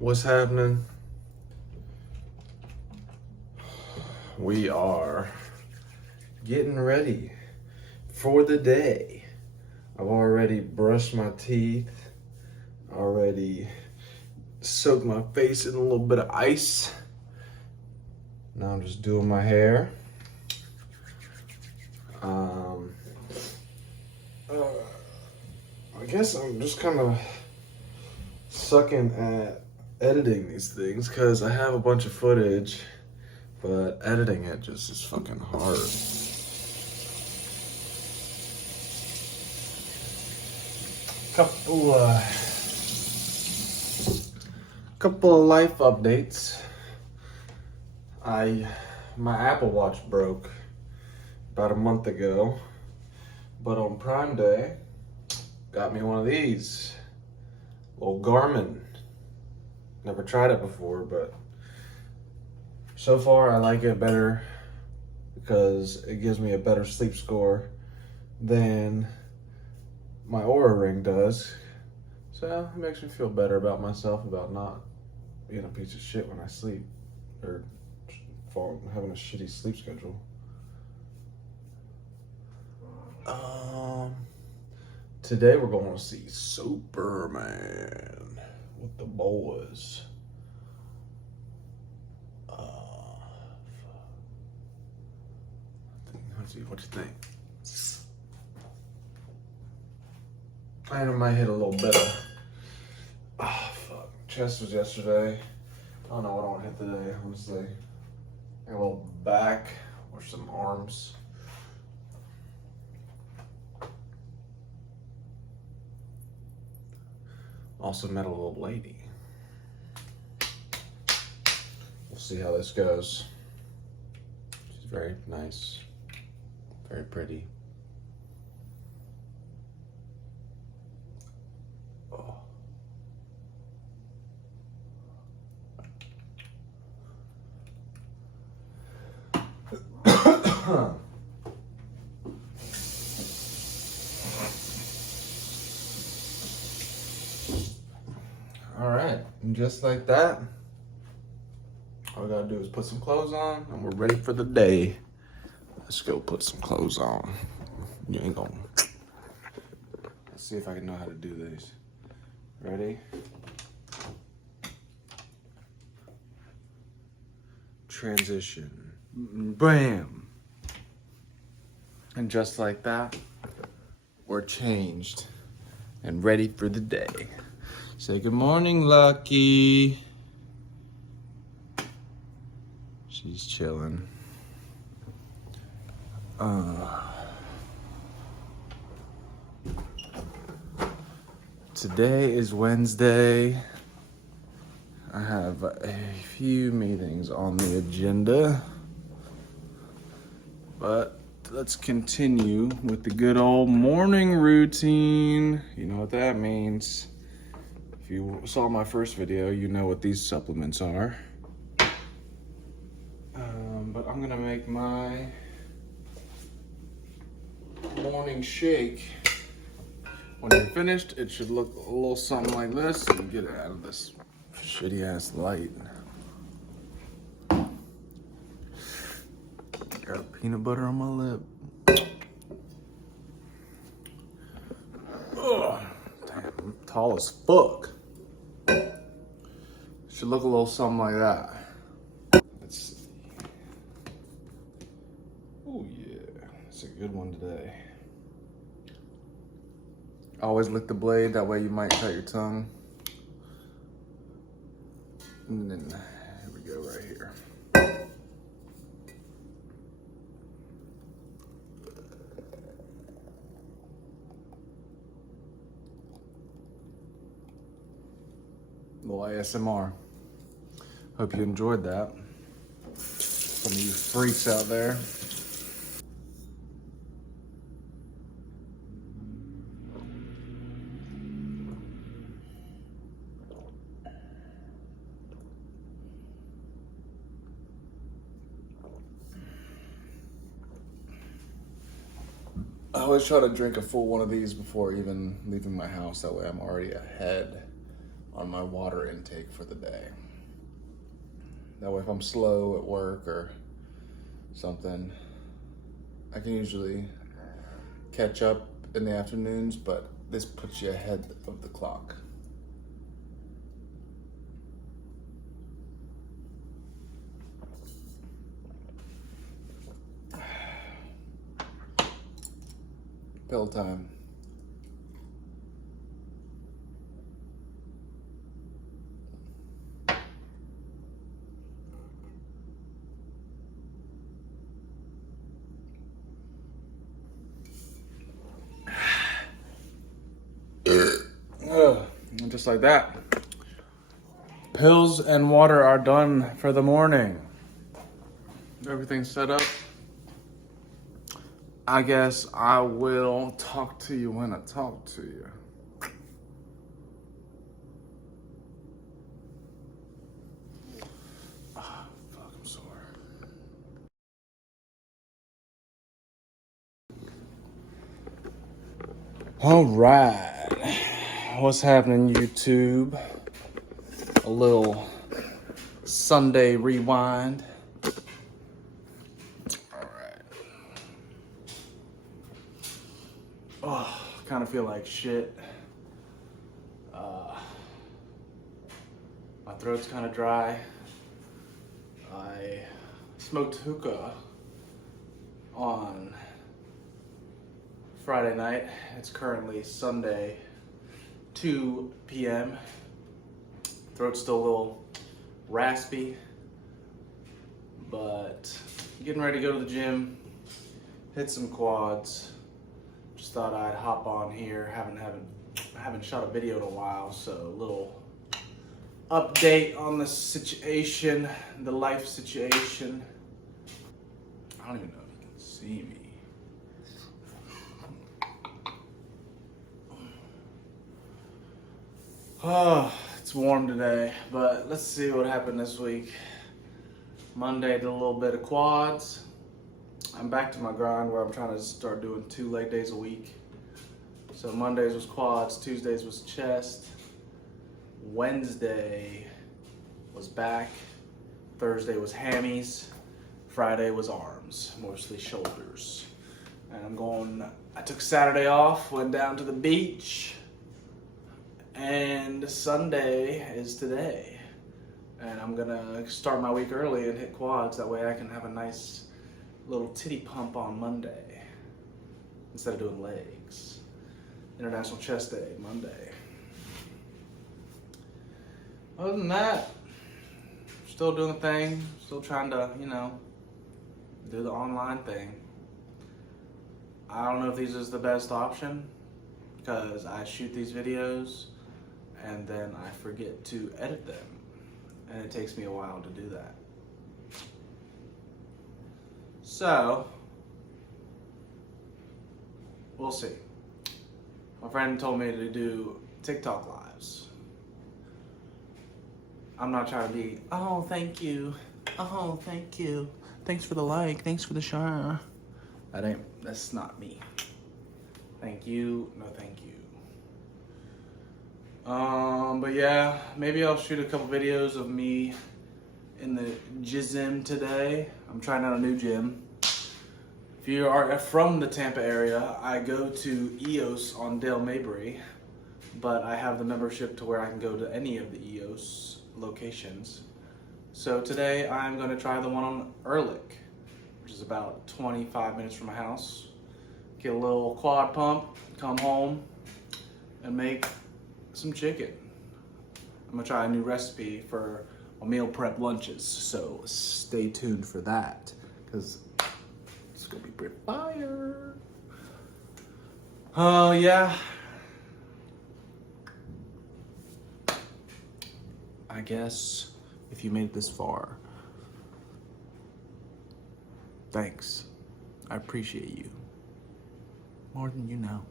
What's happening? We are getting ready for the day. I've already brushed my teeth, already soaked my face in a little bit of ice. Now I'm just doing my hair. I guess I'm just kind of sucking at editing these things because I have a bunch of footage, but editing it just is fucking hard. Couple of life updates. My Apple Watch broke about a month ago, but on Prime Day, got me one of these, little Garmin. Never tried it before, but so far I like it better because it gives me a better sleep score than my Oura Ring does. So it makes me feel better about myself, about not being a piece of shit when I sleep or having a shitty sleep schedule. Today we're going to see Superman with the boys. Let's see what you think. And it might hit a little better. Fuck. Chest was yesterday. I don't know what I want to hit today, honestly. A little back or some arms. Also met a little lady. We'll see how this goes. She's very nice, very pretty. Oh. All right, and just like that, all we gotta do is put some clothes on and we're ready for the day. Let's go put some clothes on. You ain't gonna. Let's see if I can know how to do this. Ready? Transition. Bam. And just like that, we're changed and ready for the day. Say good morning, Lucky. She's chilling. Today is Wednesday. I have a few meetings on the agenda, but let's continue with the good old morning routine. You know what that means. If you saw my first video, you know what these supplements are. But I'm gonna make my morning shake. When you're finished, it should look a little something like this. You get it out of this shitty ass light. Got peanut butter on my lip. Ugh, damn, I'm tall as fuck. Should look a little something like that. Let's see. Oh yeah, that's a good one today. Always lick the blade, that way you might cut your tongue. And then, here we go right here. Little ASMR. Hope you enjoyed that. Some of you freaks out there. I always try to drink a full one of these before even leaving my house. That way I'm already ahead on my water intake for the day. That way if I'm slow at work or something, I can usually catch up in the afternoons, but this puts you ahead of the clock. Pill time. Just like that. Pills and water are done for the morning. Everything's set up. I guess I will talk to you when I talk to you. Ah, fuck, I'm sore. All right. What's happening, YouTube? A little Sunday rewind. Oh, kind of feel like shit. My throat's kind of dry. I smoked hookah on Friday night. It's currently Sunday, 2 p.m. Throat's still a little raspy, but getting ready to go to the gym, hit some quads. Just thought I'd hop on here. Haven't shot a video in a while, so a little update on the situation, the life situation. I don't even know if you can see me. Oh, it's warm today, but let's see what happened this week. Monday did a little bit of quads. I'm back to my grind where I'm trying to start doing 2 leg days a week. So Mondays was quads, Tuesdays was chest, Wednesday was back, Thursday was hammies, Friday was arms, mostly shoulders. And I took Saturday off, went down to the beach, and Sunday is today. And I'm gonna start my week early and hit quads, that way I can have a nice little titty pump on Monday instead of doing legs. International Chest Day, Monday. Other than that, still doing the thing, still trying to, do the online thing. I don't know if these is the best option because I shoot these videos and then I forget to edit them, and it takes me a while to do that. So, we'll see. My friend told me to do TikTok lives. I'm not trying to be, oh, thank you. Oh, thank you. Thanks for the like. Thanks for the share. That's not me. Thank you. No, thank you. But yeah, maybe I'll shoot a couple videos of me in the gym today. I'm trying out a new gym. If you are from the Tampa area, I go to EOS on Dale Mabry, but I have the membership to where I can go to any of the EOS locations. So today I'm going to try the one on Ehrlich, which is about 25 minutes from my house. Get a little quad pump, come home, and make some chicken. I'm going to try a new recipe for meal prep lunches, so stay tuned for that because it's gonna be pretty fire. Yeah, I guess if you made it this far, thanks. I appreciate you more than you know.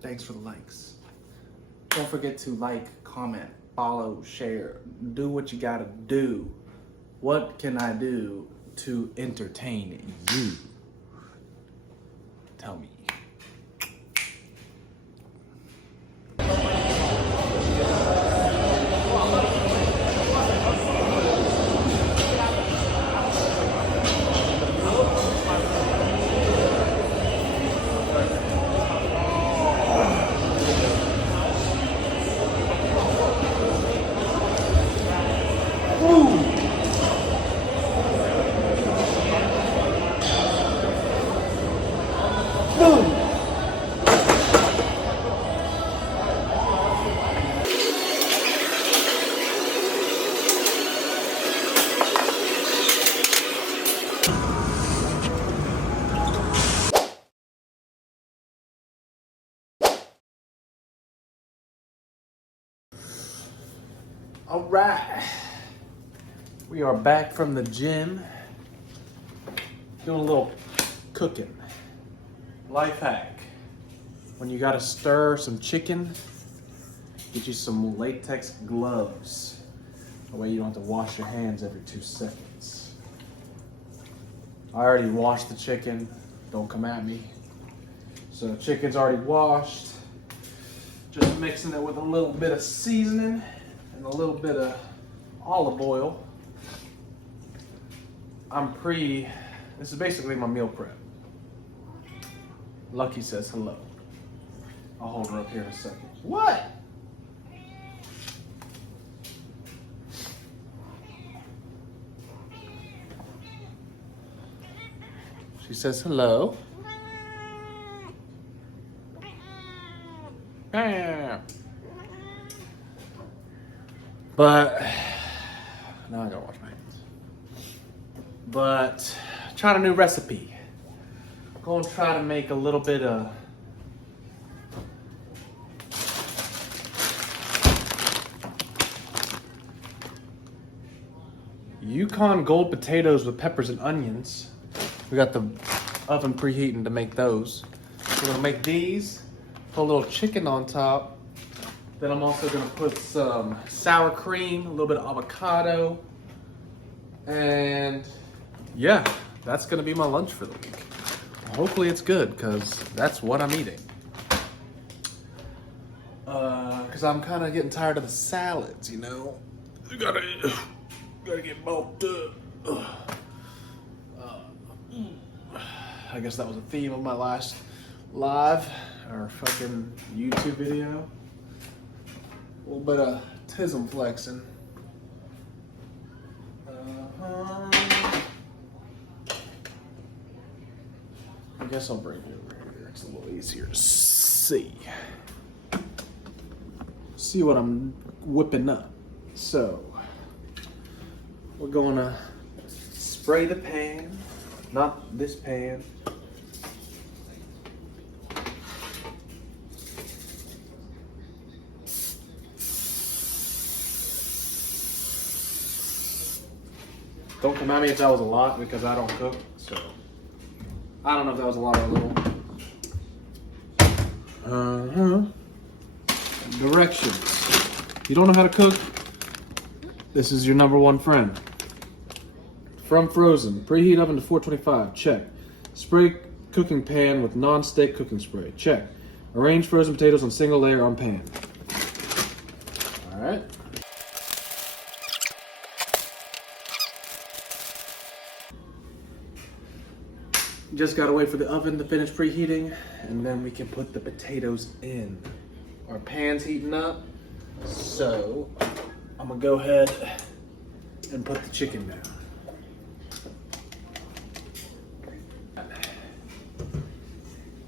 Thanks for the likes. Don't forget to like, comment, follow, share, do what you gotta do. What can I do to entertain you? Tell me. All right. We are back from the gym. Doing a little cooking. Life hack. When you gotta stir some chicken, get you some latex gloves. That way you don't have to wash your hands every 2 seconds. I already washed the chicken. Don't come at me. So chicken's already washed. Just mixing it with a little bit of seasoning and a little bit of olive oil. This is basically my meal prep. Lucky says hello. I'll hold her up here in a second. What? She says hello. But now I gotta wash my hands. But trying a new recipe. Gonna try to make a little bit of Yukon Gold potatoes with peppers and onions. We got the oven preheating to make those. We're gonna make these, put a little chicken on top. Then I'm also gonna put some sour cream, a little bit of avocado, and yeah, that's gonna be my lunch for the week. Hopefully it's good, because that's what I'm eating. Because I'm kind of getting tired of the salads, you know? You gotta get bulked up. I guess that was a theme of my last live or fucking YouTube video. A little bit of Tism flexing. I guess I'll bring it over here. It's a little easier to see. See what I'm whipping up. So, we're gonna spray the pan. Not this pan. Don't come at me if that was a lot, because I don't cook, so I don't know if that was a lot or a little. Directions. You don't know how to cook? This is your #1 friend. From Frozen, preheat oven to 425, check. Spray cooking pan with non-stick cooking spray, check. Arrange frozen potatoes on single layer on pan. All right. Just gotta wait for the oven to finish preheating, and then we can put the potatoes in. Our pan's heating up, so I'm gonna go ahead and put the chicken down.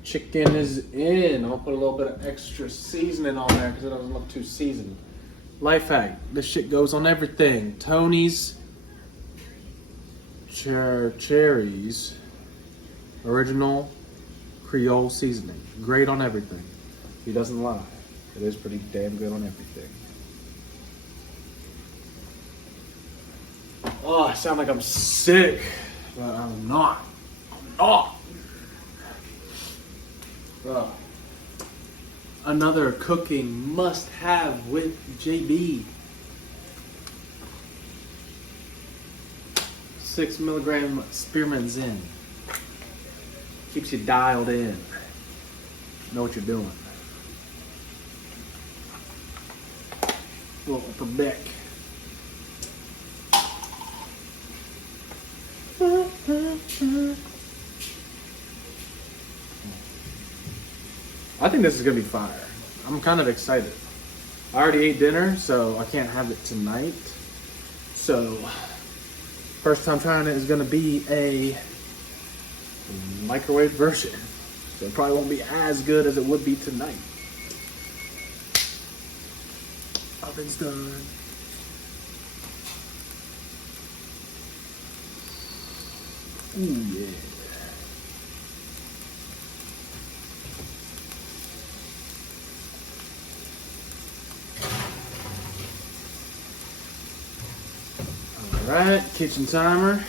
Chicken is in. I'm gonna put a little bit of extra seasoning on there because it doesn't look too seasoned. Life hack, this shit goes on everything. Tony's Cherries Original Creole Seasoning. Great on everything. He doesn't lie. It is pretty damn good on everything. Oh, I sound like I'm sick, but I'm not. Another cooking must-have with JB. 6 milligram spearmint's in. Keeps you dialed in. Know what you're doing. A little upper back. I think this is gonna be fire. I'm kind of excited. I already ate dinner, so I can't have it tonight. So, first time trying it is gonna be a microwave version. So it probably won't be as good as it would be tonight. Oven's done. Ooh, yeah. Alright, kitchen timer.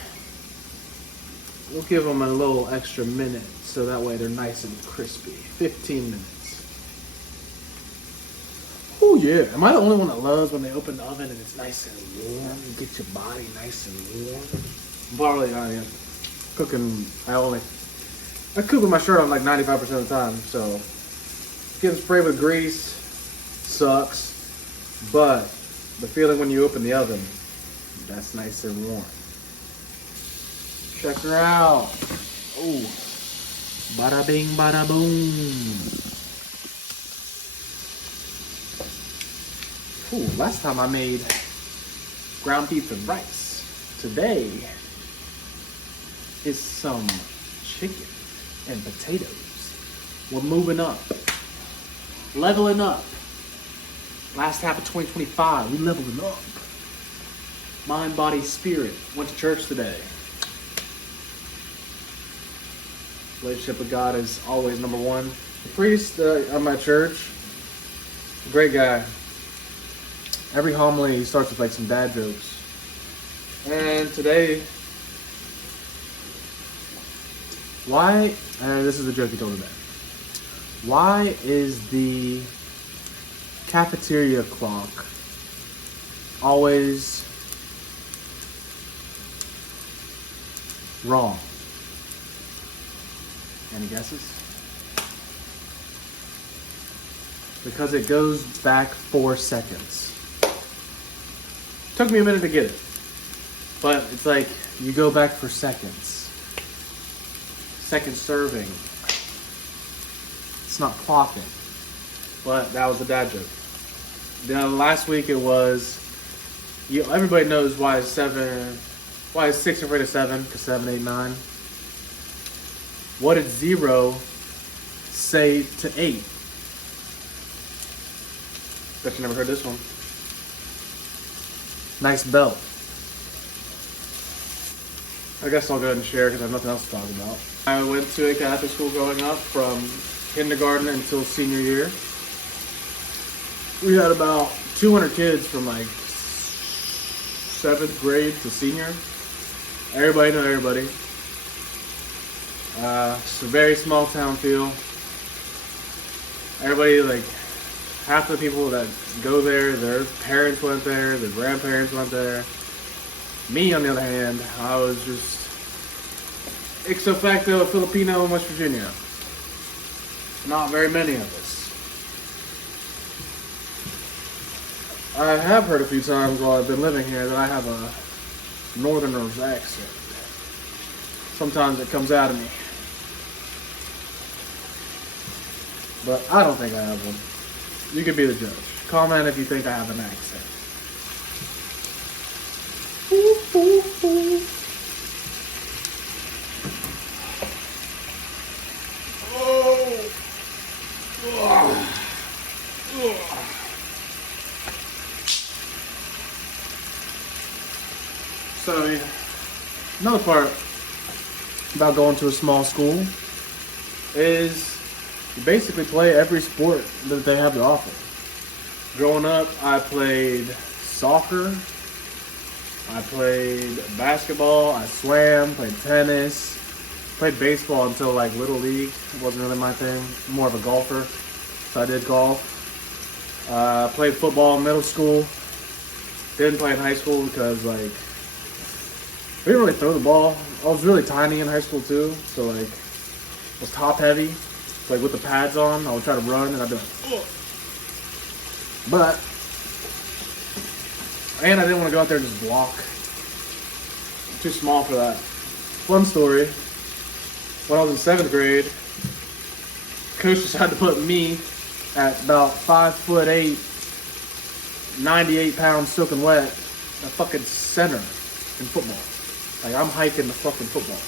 We'll give them a little extra minute so that way they're nice and crispy. 15 minutes. Oh yeah, am I the only one that loves when they open the oven and it's nice and warm? You get your body nice and warm. Barley, I am cooking. I cook with my shirt on like 95% of the time, so getting sprayed with grease sucks. But the feeling when you open the oven, that's nice and warm. Check her out. Oh, bada bing, bada boom. Ooh, last time I made ground beef and rice. Today is some chicken and potatoes. We're moving up, leveling up. Last half of 2025, we leveling up. Mind, body, spirit. Went to church today. Relationship with God is always number one. The priest at my church, great guy. Every homily he starts with like some dad jokes. And today, this is the joke he told today. Why is the cafeteria clock always wrong? Any guesses? Because it goes back 4 seconds. Took me a minute to get it. But it's like, you go back for seconds. Second serving. It's not clocking. But that was the dad joke. Then last week it was, everybody knows why is 6 afraid of 7? Because 7, 8, 9. What did 0 say to 8? Bet you never heard this one. Nice belt. I guess I'll go ahead and share because I have nothing else to talk about. I went to a Catholic school growing up from kindergarten until senior year. We had about 200 kids from like 7th grade to senior. Everybody knew everybody. It's a very small town feel. Everybody, like, half the people that go there, their parents went there, their grandparents went there. Me, on the other hand, I was just ipso facto a Filipino in West Virginia. Not very many of us. I have heard a few times while I've been living here that I have a northerner's accent. Sometimes it comes out of me. But I don't think I have one. You can be the judge. Comment if you think I have an accent. So, yeah. Another part about going to a small school is you basically play every sport that they have to offer. Growing up, I played soccer, I played basketball, I swam, played tennis, played baseball until like Little League. It wasn't really my thing. I'm more of a golfer, so I did golf. Played football in middle school. Didn't play in high school because like we didn't really throw the ball. I was really tiny in high school too, so like I was top heavy. Like with the pads on, I would try to run and I'd be like, ugh. But, and I didn't want to go out there and just block. I'm too small for that. Fun story. When I was in 7th grade, coach decided to put me at about 5'8", 98 pounds soaking wet, a fucking center in football. Like I'm hiking the fucking football.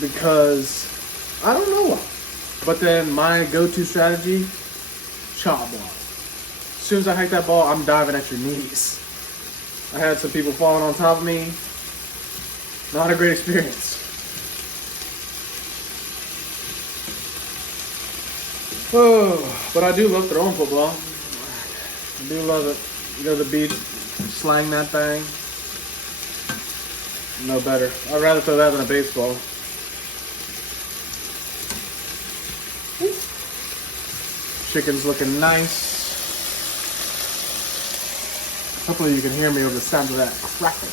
Because I don't know why. But then my go-to strategy, chop block. As soon as I hike that ball, I'm diving at your knees. I had some people falling on top of me. Not a great experience. Oh, but I do love throwing football. I do love it. You know, the beach, slang that thing. No better. I'd rather throw that than a baseball. Chicken's looking nice. Hopefully you can hear me over the sound of that crackling.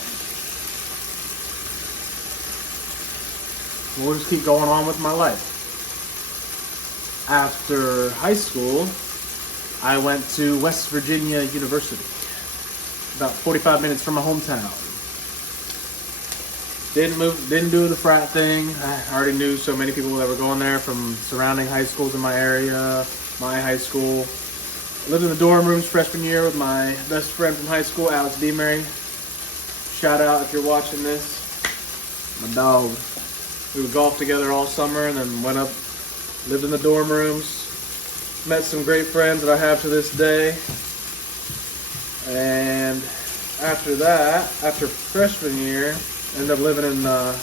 We'll just keep going on with my life. After high school, I went to West Virginia University. About 45 minutes from my hometown. Didn't do the frat thing. I already knew so many people that were going there from surrounding high schools in my area, my high school. Lived in the dorm rooms freshman year with my best friend from high school, Alex Demery. Shout out if you're watching this. My dog. We would golf together all summer and then went up, lived in the dorm rooms. Met some great friends that I have to this day. And after that, after freshman year, ended up living in a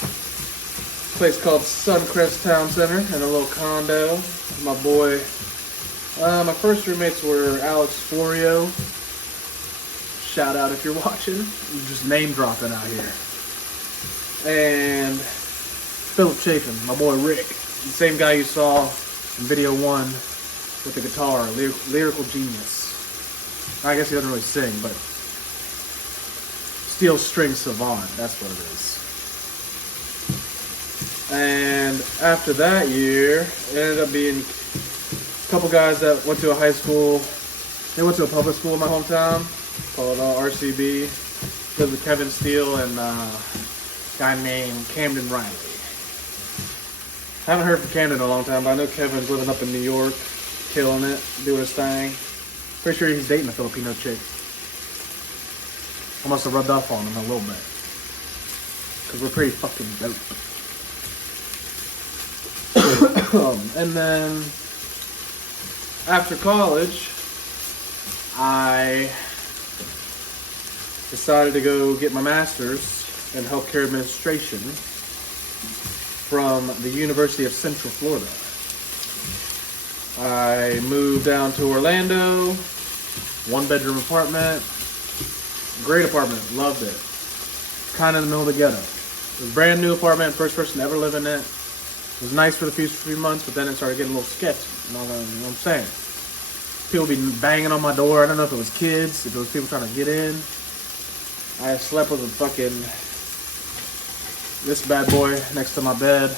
place called Suncrest Town Center in a little condo with my boy. My first roommates were Alex Florio. Shout out if you're watching. I'm just name dropping out here. And Philip Chafin, my boy Rick. The same guy you saw in video 1 with the guitar, lyrical genius. I guess he doesn't really sing, but steel string savant, that's what it is. And after that year, it ended up being a couple guys that went to a high school. They went to a public school in my hometown called RCB. Lived with Kevin Steele and a guy named Camden Riley. Haven't heard from Camden in a long time, but I know Kevin's living up in New York, killing it, doing his thing. Pretty sure he's dating a Filipino chick. I must have rubbed off on him a little bit. Because we're pretty fucking dope. And then, after college, I decided to go get my master's in healthcare administration from the University of Central Florida. I moved down to Orlando, 1-bedroom apartment, great apartment, loved it. Kind of in the middle of the ghetto. It was a brand new apartment, first person to ever live in it. It was nice for the few months, but then it started getting a little sketchy. You know what I'm saying? People be banging on my door. I don't know if it was kids, if it was people trying to get in. I slept with a fucking, this bad boy next to my bed,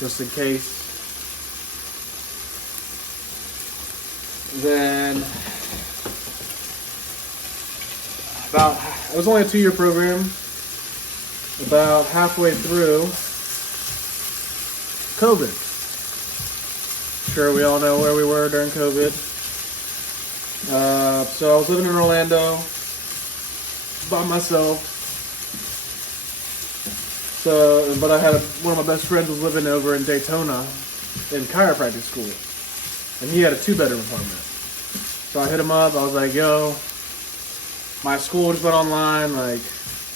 just in case. Then, it was only a 2-year program. About halfway through, COVID. Sure, we all know where we were during COVID. So I was living in Orlando by myself. So, but I had one of my best friends was living over in Daytona in chiropractic school, and he had a 2-bedroom apartment. So I hit him up. I was like, "Yo, my school just went online. Like,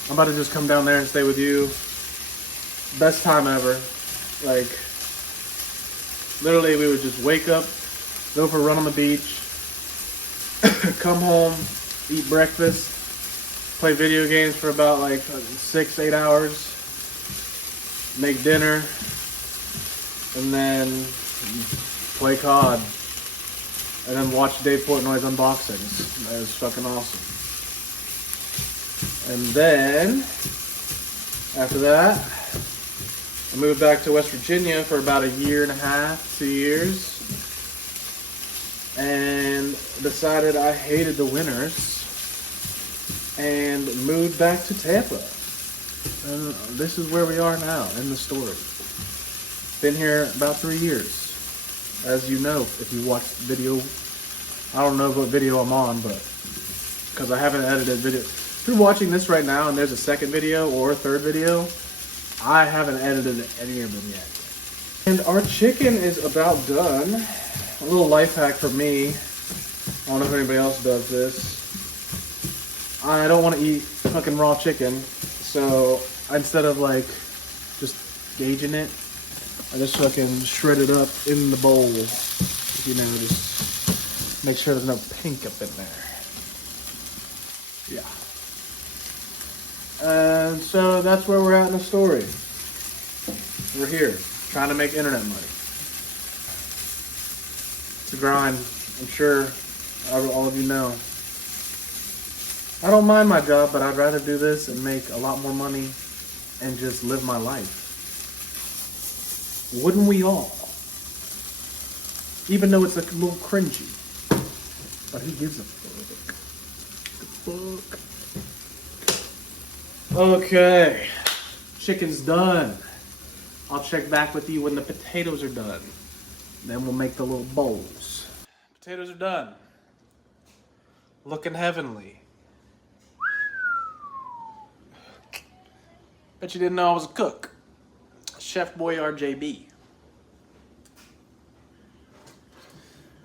I'm about to just come down there and stay with you. Best time ever. Like, literally, we would just wake up, go for a run on the beach, come home, eat breakfast, play video games for about like 6-8 hours, make dinner, and then play COD, and then watch Dave Portnoy's unboxings. That was fucking awesome. And then, after that, I moved back to West Virginia for about 1.5 years, 2 years, and decided I hated the winters and moved back to Tampa. And this is where we are now in the story. Been here about 3 years. As you know, if you watch the video, I don't know what video I'm on, but because I haven't edited video. If you're watching this right now and there's a second video or a third video, I haven't edited any of them yet. And our chicken is about done. A little life hack for me. I don't know if anybody else does this. I don't want to eat fucking raw chicken, so instead of like just gauging it, I just fucking shred it up in the bowl. You know, just make sure there's no pink up in there. Yeah. And so that's where we're at in the story. We're here, trying to make internet money. It's a grind, I'm sure all of you know. I don't mind my job, but I'd rather do this and make a lot more money and just live my life. Wouldn't we all? Even though it's a little cringy. But who gives a fuck? Okay. Chicken's done. I'll check back with you when the potatoes are done. Then we'll make the little bowls. Potatoes are done. Looking heavenly. Bet you didn't know I was a cook. Chef Boyard JB.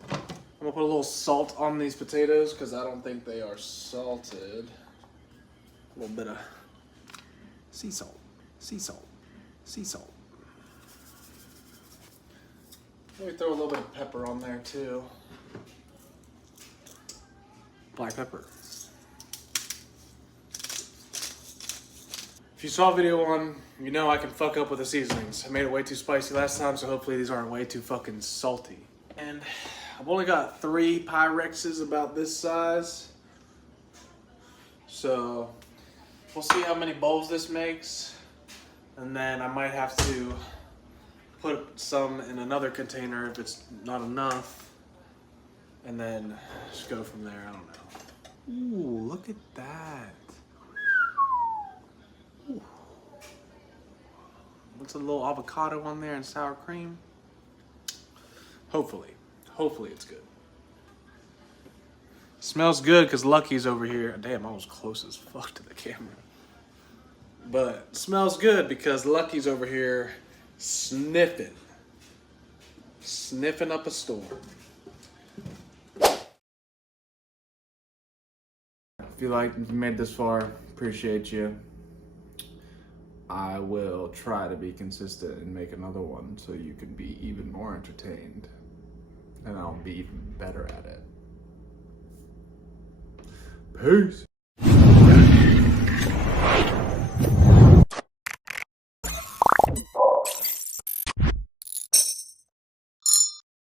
I'm gonna put a little salt on these potatoes because I don't think they are salted. A little bit of sea salt, sea salt, sea salt. Maybe throw a little bit of pepper on there too. Black pepper. If you saw video one, you know I can fuck up with the seasonings. I made it way too spicy last time, so hopefully these aren't way too fucking salty. And I've only got 3 Pyreexes about this size. So we'll see how many bowls this makes. And then I might have to put some in another container if it's not enough. And then just go from there, I don't know. Ooh, look at that. Ooh. What's a little avocado on there and sour cream? Hopefully it's good. Smells good because Lucky's over here. Damn, I was close as fuck to the camera. But smells good because Lucky's over here sniffing up a storm. If you made it this far, appreciate you. I will try to be consistent and make another one so you can be even more entertained. And I'll be even better at it. Peace.